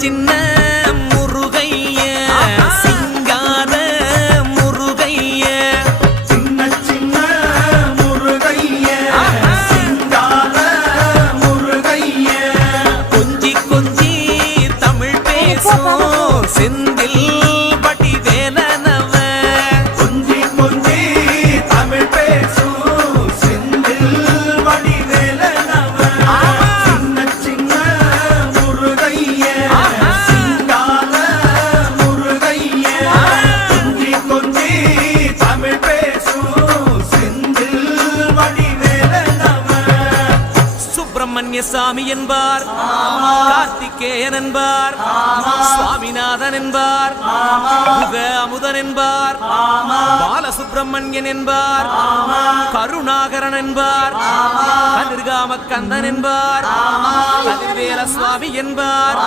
சின்ன முருகைய சிங்கார முருகைய சின்ன சின்ன முருகைய சிங்கார முருகைய கொஞ்சி கொஞ்சி தமிழ் பேசும் செந்தில் பட்டி வேலனவ கொஞ்சி கொஞ்சி தமிழ் பேசும் செந்தில் படி வேலனவ சின்ன சின்ன முருகைய சிங்கார முருகைய கொஞ்சி கொஞ்சி தமிழ் பேசும் செந்தில் படி வேலனவ சுப்பிரமணிய சாமி என்பார் கார்த்திகேயன் என்பார் சுவாமிநாதன் என்பார் முக அமுதன் என்பார் பாலசுப்பிரமணியன் என்பார் கருணாகரன் என்பார் கதிர்காம கந்தன் என்பார் கதிர்வேல சுவாமி என்பார்